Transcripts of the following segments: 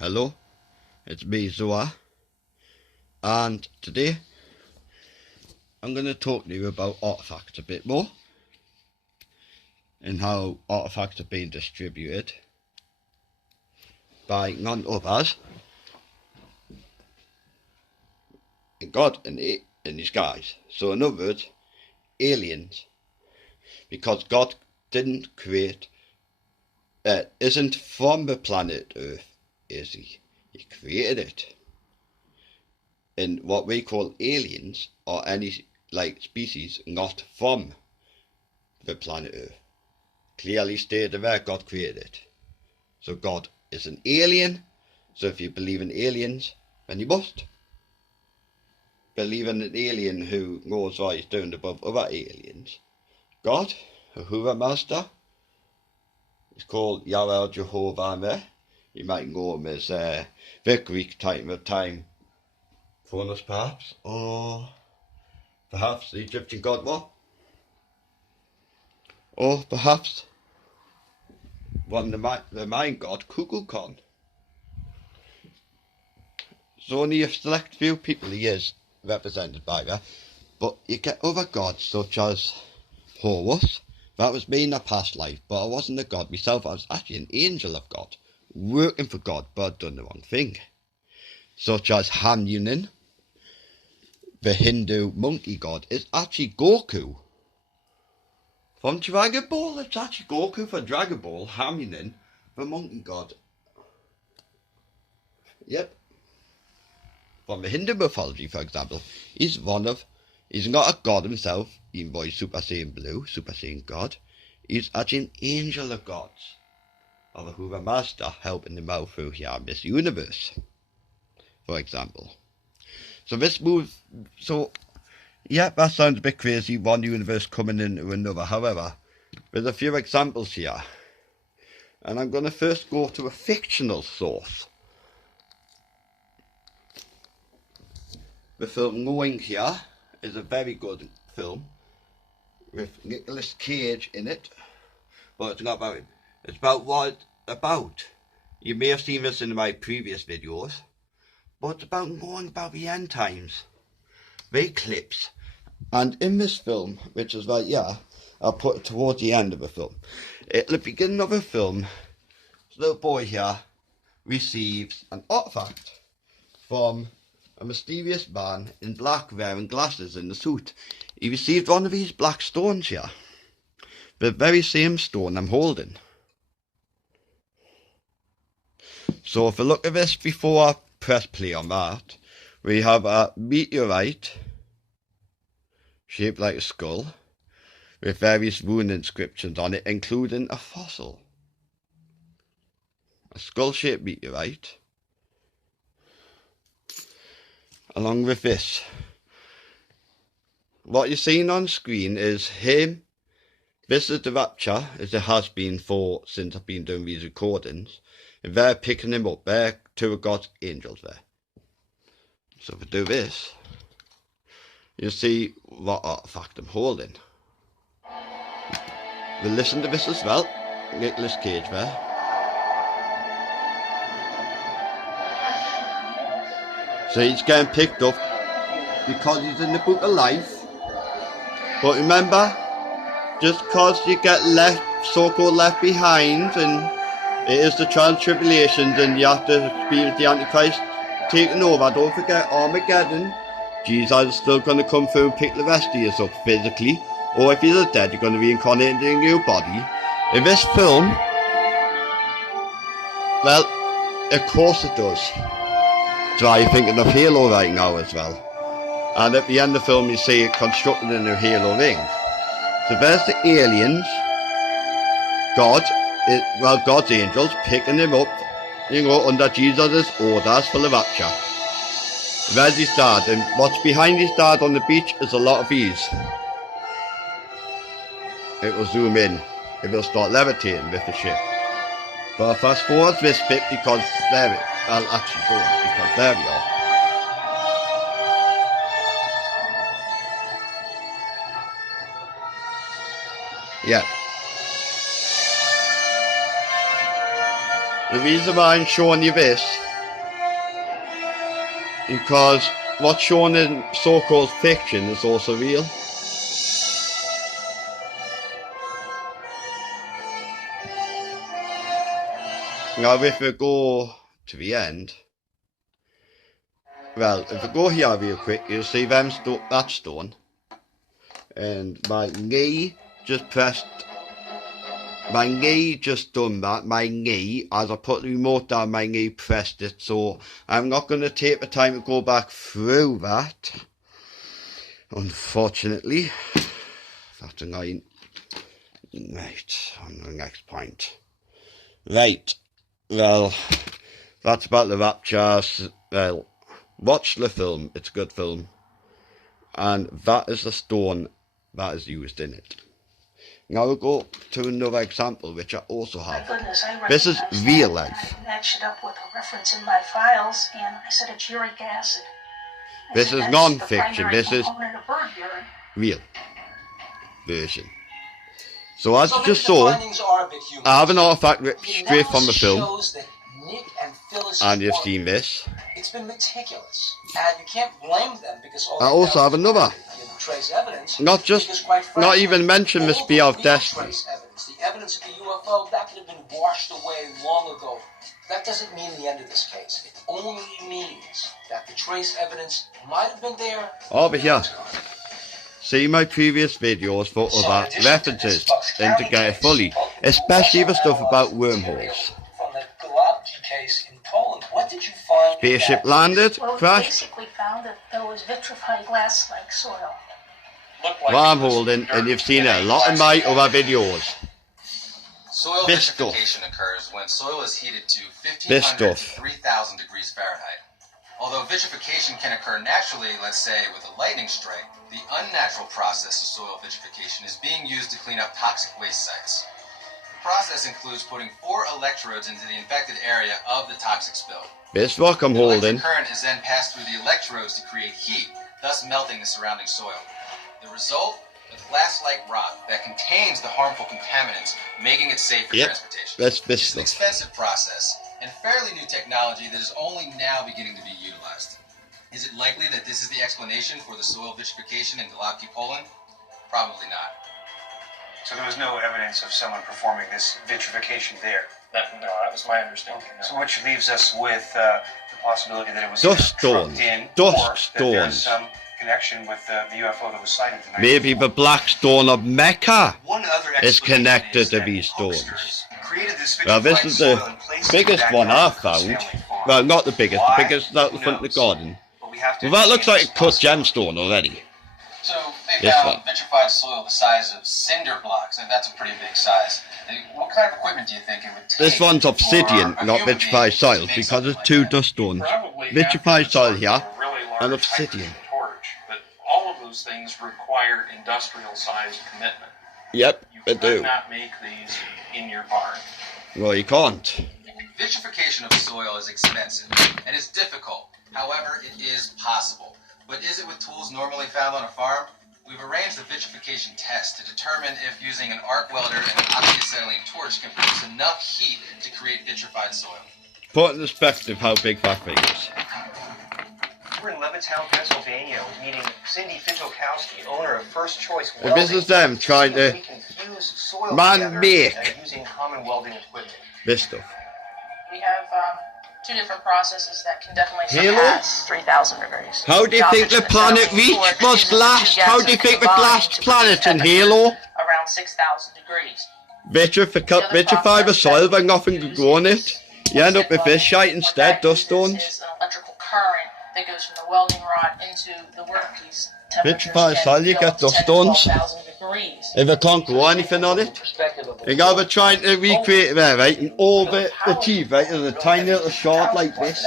Hello, it's me, Zoa, and today I'm going to talk to you about artifacts a bit more and how artifacts are being distributed by none others than God in disguise. So in other words, aliens, because God didn't create, isn't from the planet Earth, is he? He created it. And what we call aliens are any species not from the planet Earth. Clearly stated there, God created it. So God is an alien. So if you believe in aliens, then you must believe in an alien who knows what he's doing above other aliens. God, Ahura Master, is called Yahweh Jehovah Meh. You might know him as the Greek time Forerunners perhaps, or perhaps the Egyptian god what? Or perhaps the Mayan god Kukulkan. So only a select few people he is represented by that, but you get other gods such as Horus. That was me in a past life, but I wasn't a god myself. I was actually an angel of God, working for God, but I'd done the wrong thing. Such as Hanuman, the Hindu monkey god, is actually Goku from Dragon Ball. It's actually Goku from Dragon Ball, Hanuman, the monkey god. Yep. From the Hindu mythology, for example, he's not a god himself, even though he's Super Saiyan Blue, Super Saiyan God. He's actually an angel of gods, of a Ahura Master, helping him out through here in this universe, for example. So yeah, that sounds a bit crazy, one universe coming into another. However, there's a few examples here, and I'm going to first go to a fictional source. The film Knowing here is a very good film with Nicolas Cage in it, but it's not about him. It's about what it's about. You may have seen this in my previous videos, but it's about knowing about the end times, the eclipse. And in this film, which is right here, I'll put it towards the end of the film. At the beginning of the film, this little boy here receives an artifact from a mysterious man in black wearing glasses in the suit. He received one of these black stones here. The very same stone I'm holding. So if I look at this before I press play on that, we have a meteorite shaped like a skull with various rune inscriptions on it, including a fossil. A skull-shaped meteorite. Along with this. What you're seeing on screen is him. This is the Rapture, as it has been since I've been doing these recordings. And they're picking him up. They're two of God's angels there. So if I do this, you'll see what artifact I'm holding. We'll listen to this as well. Nicolas Cage there. So he's getting picked up because he's in the book of life. But remember, just because you get so-called left behind, and it is the trans-tribulations, and you have to experience the Antichrist taking over. Don't forget Armageddon. Jesus is still going to come through and pick the rest of you up physically. Or if you're dead, you're going to reincarnate into a new body. In this film, well, of course it does. So you're thinking of Halo right now as well. And at the end of the film, you see it constructed a new Halo ring. So there's the aliens, God's angels picking him up, under Jesus' orders for the Rapture. There's his dad, and what's behind his dad on the beach is a lot of these. It will zoom in, it will start levitating with the ship. But I'll fast forward this bit because I'll actually go, because there we are. Yeah. The reason why I'm showing you this Because what's shown in so-called fiction is also real. Now if we go to the end, well, if we go here real quick, you'll see that stone, and my knee just done that. My knee, as I put the remote down, my knee pressed it, so I'm not going to take the time to go back through that, unfortunately. That's annoying. Right, on the next point. Right, well, that's about the Raptures. Well, watch the film, it's a good film. And that is the stone that is used in it. Now we'll go to another example, which I also have. This is real life. I matched it up with a reference in my files, and I said it's uric acid. This is non-fiction, this is real version. So as you just saw, I have an artifact ripped straight from the film, and you've seen this. It's been meticulous, and you can't blame them because I also have another. Trace evidence. Not even mention the Spear of Destiny. The evidence of the UFO that could have been washed away long ago. That doesn't mean the end of this case. It only means that the trace evidence might have been there. Over here. See my previous videos for other references and to get it fully, especially the stuff about wormholes. From the case in Poland, what did you find? Spaceship landed, crashed. We basically found that there was vitrified glass-like soil. What I'm holding, and you've seen it a lot in my other videos. Soil vitrification occurs when soil is heated to 1500 to 3000 degrees Fahrenheit. Although vitrification can occur naturally, let's say with a lightning strike, the unnatural process of soil vitrification is being used to clean up toxic waste sites. The process includes putting 4 electrodes into the infected area of the toxic spill. This rock I'm holding. The current is then passed through the electrodes to create heat, thus melting the surrounding soil. The result? A glass-like rock that contains the harmful contaminants, making it safe for transportation. It's an expensive process and fairly new technology that is only now beginning to be utilized. Is it likely that this is the explanation for the soil vitrification in Golubki, Poland? Probably not. So there was no evidence of someone performing this vitrification there? No, that was my understanding. Okay. So which leaves us with the possibility that it was Dusk stone. Dusk stone. There's some connection with the UFO that was sighted tonight. Maybe the black stone of Mecca is connected to these stones. Well, this is the biggest one I've found. Well, not the biggest out the front of the garden. Well, that looks like a cut gemstone already. So they found vitrified soil the size of cinder blocks, and that's a pretty big size. What kind of equipment do you think it would take? This one's obsidian, not vitrified soil, because there's 2 dust stones. Vitrified soil here, and obsidian. All of those things require industrial-sized commitment. Yep, they do. You cannot make these in your barn. Well, you can't. Vitrification of soil is expensive, and it's difficult. However, it is possible. But is it with tools normally found on a farm? We've arranged a vitrification test to determine if using an arc welder and an oxyacetylene torch can produce enough heat to create vitrified soil. Put in perspective how big that thing is. We're in Levittown, Pennsylvania, meeting Cindy Fitokowski, owner of First Choice Welding. This is them trying to man-make using common welding equipment. This stuff. We have 2 different processes that can definitely surpass 3,000 degrees. How do you think the planet reached was glass? How do you think the glass planet in Halo? Around 6,000 degrees. Vitrify the soil where nothing could grow on it. You end up with this shite instead, dust stones. Is an electrical current that goes from the welding rod into the workpiece. Vitrified soil, you get dust stones. If it can't grow anything on it, you gotta be trying to recreate it there, right? And all the teeth, right, is a tiny little shard like this.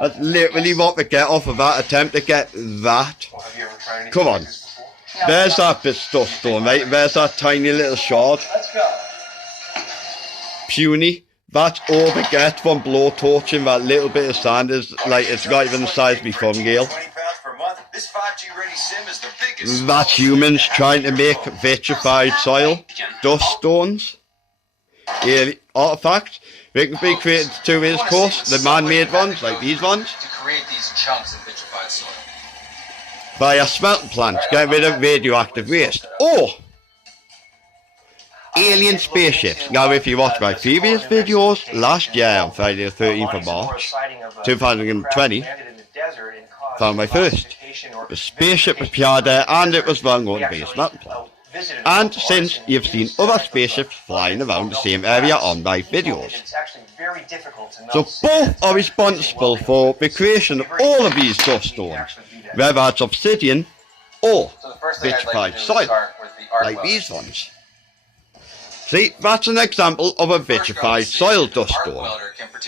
That's literally what we get off of that attempt to get that. Come on. There's that bit dust stone, right? There's that tiny little shard. Puny. That's all we get from blowtorching that little bit of sand is like it's not even the size of my thumbnail. That's humans trying to make vitrified soil, dust stones, artifacts. They can be created two ways, of course. The man-made ones, like these ones. To create these chunks of vitrified soil. Via smelting plants, get rid of radioactive waste. Or alien spaceships. Now, if you watch my previous videos last year on Friday the 13th of March 2020, found my first. The spaceship appeared there and it was well known to be a smelting plant. And since you've seen other spaceships flying around the same area on my videos. So both are responsible for the creation of all of these dust stones, whether it's obsidian or vitrified soil, like these ones. See, that's an example of a vitrified soil dust storm,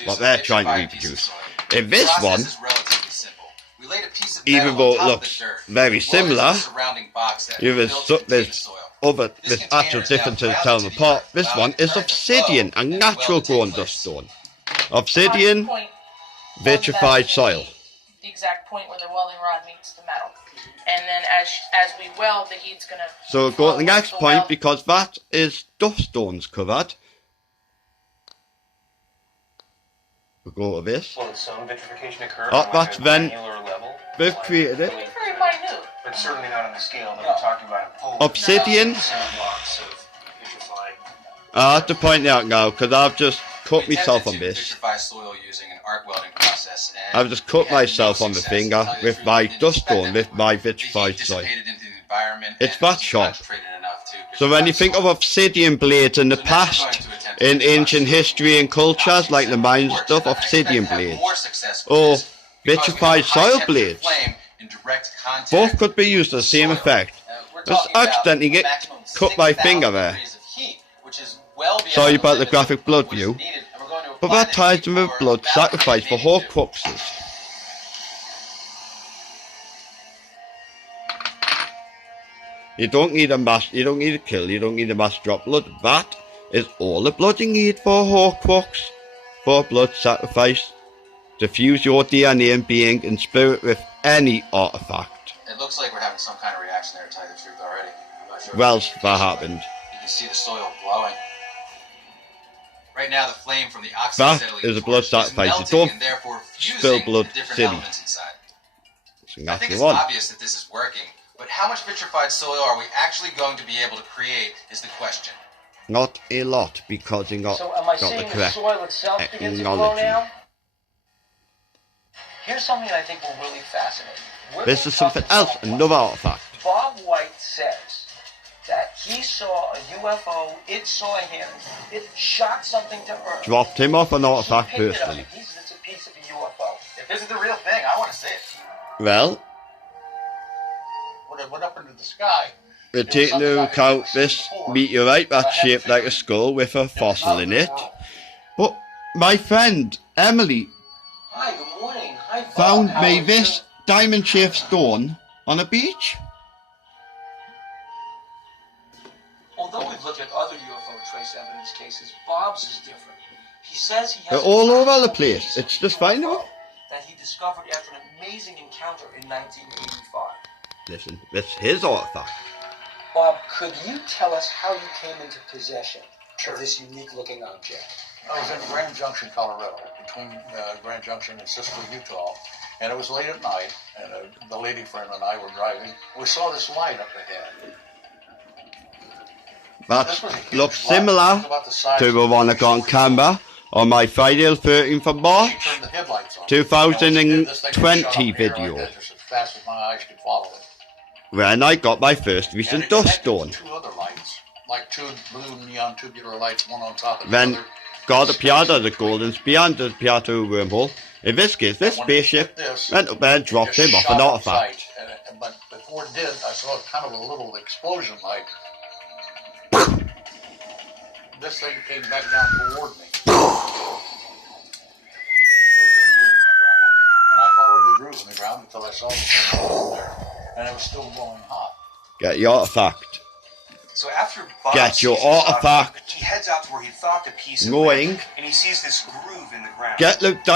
what they're trying to reproduce. In this one, even though it looks very similar, there's actual differences to tell them apart. This one is obsidian, a natural grown dust storm. Obsidian, vitrified soil. The exact point where the welding rod meets the metal. And then as we weld, the heat's going to... So go to the next point, because that is dust stones covered. We'll go to this. Will some vitrification occur That's on then a granular level? they've created it. It's very minute. But certainly not on the scale that we're talking about. Obsidian. I have to point out now, because I've just cut myself on this. I've just cut myself on the finger with my dust stone, with my vitrified soil. It's that sharp. So when you think of obsidian blades in the past, in ancient history and cultures like the Mayans and stuff, obsidian blades, or vitrified soil blades, both could be used to the same effect. Just accidentally cut my finger there. Sorry about the graphic blood view, but that ties in with blood sacrificed for Horcruxes. You don't need a kill, you don't need a mass drop blood. That is all the blood you need for a Horcrux, for blood sacrifice, to fuse your DNA and being and spirit with any artifact. It looks like we're having some kind of reaction there, to tell you the truth already. I'm not sure well, that happened. You can see the soil glowing. Right now, the flame from the that is a blood sacrifice. You don't spill blood silly. I think it's obvious that this is working, but how much vitrified soil are we actually going to be able to create is the question. Not a lot, because you got the correct soil itself begins to glow technology. now? Here's something I think will really fascinate you. This is something else, another artifact. Bob White says that he saw a UFO, it saw him, it shot something to Earth. Dropped him off an artifact He picked it up, personally. and he says it's a piece of a UFO. If this is the real thing, I want to see it. Well, When it went up into the sky, we're taking into account this meteorite that's shaped like a skull with a fossil in it. But my friend Emily Hi, good morning. Hi, Bob. found How me are this you? diamond-shaped stone on a beach. Although we've looked at other UFO trace evidence cases, Bob's is different. He says he has They're all over the place. It's just finding them. that he discovered after an amazing encounter in 1985. Listen, it's his artifact. Bob, could you tell us how you came into possession of this unique-looking object? I was in Grand Junction, Colorado, between Grand Junction and Cisco, Utah, and it was late at night, and the lady friend and I were driving. We saw this light up ahead. That looks similar to the one I got on camera on my Friday the 13th of March 2020 video, As fast as my eyes could follow it. when I got my first recent dust stone. Two other lights, like two blue neon tubular lights, one on top of the Then other. God appeared as a golden spear and appeared through a wormhole. In this case, this spaceship went up there and dropped him off an artifact. But before it did, I saw kind of a little explosion, like this thing came back down toward me. There was a groove in the ground, and I followed the groove in the ground until I saw the thing there, and it was still blowing hot. Get your artifact. So after Bob Get your sees this artifact. he heads out to where he thought the piece Knowing. and he sees this groove in the ground. Get the diamond.